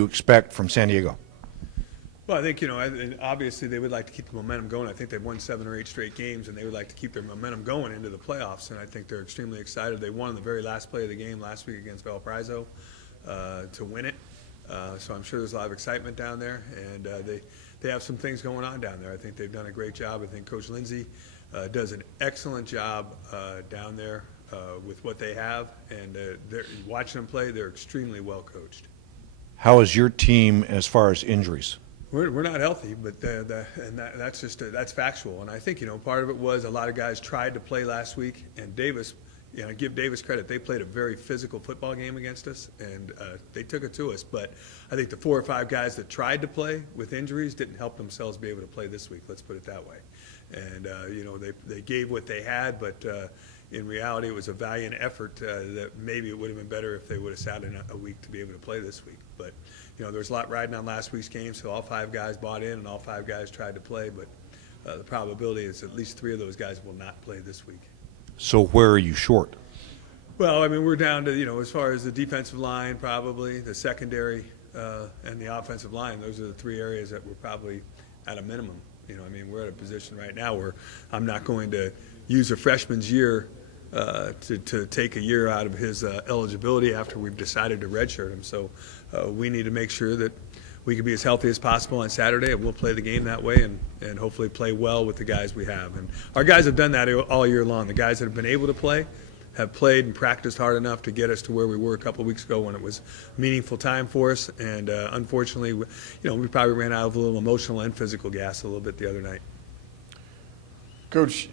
you expect from San Diego? Well, I think, obviously they would like to keep the momentum going. I think they've won 7 or 8 straight games, and they would like to keep their momentum going into the playoffs, and I think they're extremely excited. They won the very last play of the game last week against Valparaiso to win it. So I'm sure there's a lot of excitement down there, and they have some things going on down there. I think they've done a great job. I think Coach Lindsay does an excellent job down there with what they have, and watching them play, they're extremely well coached. How is your team as far as injuries? We're not healthy, but that's just that's factual. And I think part of it was a lot of guys tried to play last week, and Davis, give Davis credit. They played a very physical football game against us, and they took it to us. But I think the 4 or 5 guys that tried to play with injuries didn't help themselves be able to play this week. Let's put it that way. And they gave what they had, but in reality, it was a valiant effort that maybe it would have been better if they would have sat in a week to be able to play this week. But there's a lot riding on last week's game, so all 5 guys bought in and all 5 guys tried to play. But the probability is at least 3 of those guys will not play this week. So where are you short? Well, I mean, we're down to, as far as the defensive line, probably, the secondary, and the offensive line. Those are the 3 areas that we're probably at a minimum. We're at a position right now where I'm not going to use a freshman's year to take a year out of his eligibility after we've decided to redshirt him. So we need to make sure that we can be as healthy as possible on Saturday, and we'll play the game that way and hopefully play well with the guys we have. And our guys have done that all year long. The guys that have been able to play have played and practiced hard enough to get us to where we were a couple of weeks ago when it was meaningful time for us. And unfortunately, we probably ran out of a little emotional and physical gas a little bit the other night. Coach,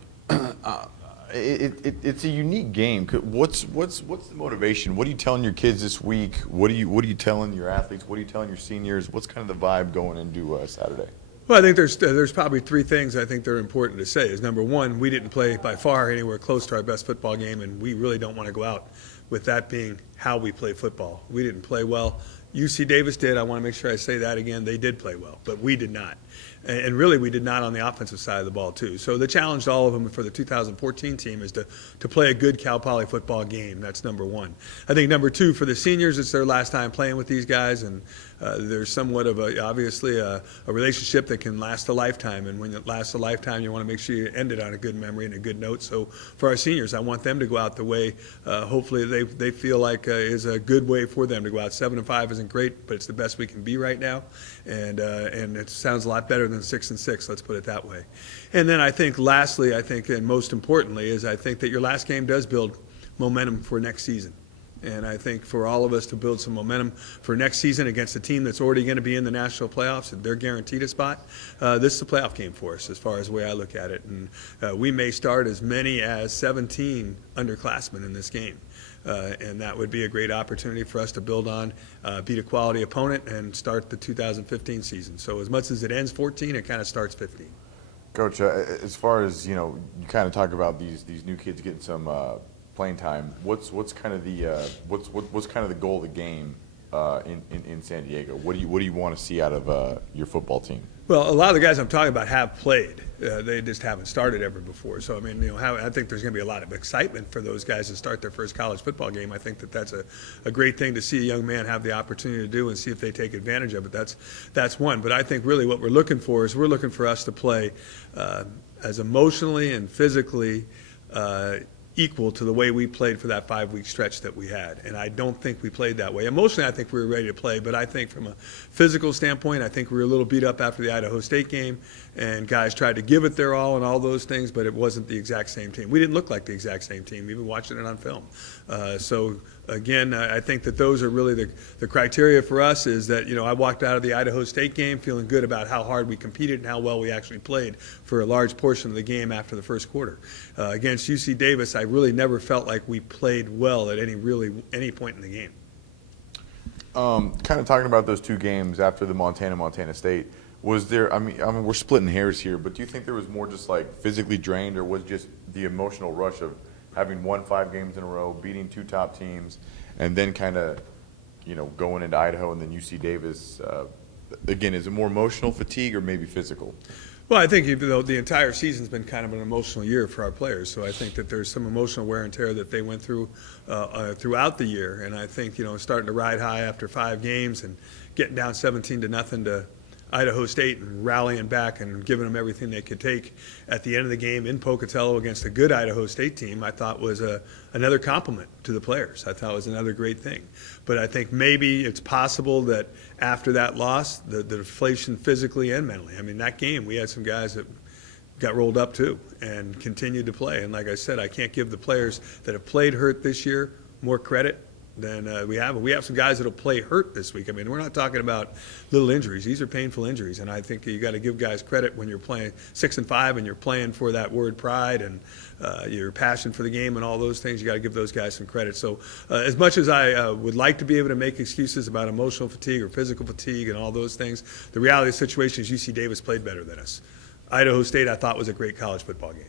it's a unique game. What's the motivation? What are you telling your kids this week? What are you telling your athletes? What are you telling your seniors? What's kind of the vibe going into Saturday? Well, I think there's probably 3 things I think they're important to say. Is number one, we didn't play by far anywhere close to our best football game, and we really don't want to go out with that being how we play football. We didn't play well. UC Davis did. I want to make sure I say that again. They did play well, but we did not. And really, we did not on the offensive side of the ball, too. So the challenge to all of them for the 2014 team is to play a good Cal Poly football game. That's number one. I think number 2, for the seniors, it's their last time playing with these guys, and there's somewhat of obviously a relationship that can last a lifetime. And when it lasts a lifetime, you want to make sure you end it on a good memory and a good note. So for our seniors, I want them to go out the way hopefully they feel like is a good way for them to go out. 7-5 isn't great, but it's the best we can be right now. And it sounds a lot better than 6-6, let's put it that way. And then I think lastly, and most importantly, is I think that your last game does build momentum for next season. And I think for all of us to build some momentum for next season against a team that's already going to be in the national playoffs and they're guaranteed a spot, this is a playoff game for us as far as the way I look at it. And we may start as many as 17 underclassmen in this game. And that would be a great opportunity for us to build on, beat a quality opponent, and start the 2015 season. So as much as it ends 14, it kind of starts 15. Coach, as far as you kind of talk about these new kids getting some playing time. What's kind of the goal of the game in San Diego? What do you want to see out of your football team? Well, a lot of the guys I'm talking about have played. They just haven't started ever before. So, I mean, I think there's going to be a lot of excitement for those guys to start their first college football game. I think that's a great thing to see a young man have the opportunity to do and see if they take advantage of it. That's one. But I think really what we're looking for is we're looking for us to play as emotionally and physically equal to the way we played for that 5-week stretch that we had. And I don't think we played that way. Emotionally, I think we were ready to play, but I think from a physical standpoint, I think we were a little beat up after the Idaho State game, and guys tried to give it their all and all those things, but it wasn't the exact same team. We didn't look like the exact same team, even watching it on film. So again, I think that those are really the criteria for us is that, I walked out of the Idaho State game feeling good about how hard we competed and how well we actually played for a large portion of the game after the first quarter. Against UC Davis, I really never felt like we played well at any point in the game. Kind of talking about those 2 games after the Montana State, was there, I mean, we're splitting hairs here, but do you think there was more just like physically drained, or was just the emotional rush of having won 5 games in a row, beating 2 top teams, and then kind of, going into Idaho and then UC Davis? Again, is it more emotional fatigue or maybe physical? Well, I think even though the entire season's been kind of an emotional year for our players, so I think that there's some emotional wear and tear that they went through throughout the year, and I think starting to ride high after 5 games and getting down 17-0 to Idaho State and rallying back and giving them everything they could take at the end of the game in Pocatello against a good Idaho State team, I thought was another compliment to the players. I thought it was another great thing. But I think maybe it's possible that after that loss, the deflation physically and mentally, I mean, that game, we had some guys that got rolled up too and continued to play. And like I said, I can't give the players that have played hurt this year more credit than we have. We have some guys that will play hurt this week. I mean, we're not talking about little injuries. These are painful injuries, and I think you got to give guys credit when you're playing 6-5 and you're playing for that word pride and your passion for the game and all those things. You got to give those guys some credit. So as much as I would like to be able to make excuses about emotional fatigue or physical fatigue and all those things, the reality of the situation is UC Davis played better than us. Idaho State, I thought, was a great college football game.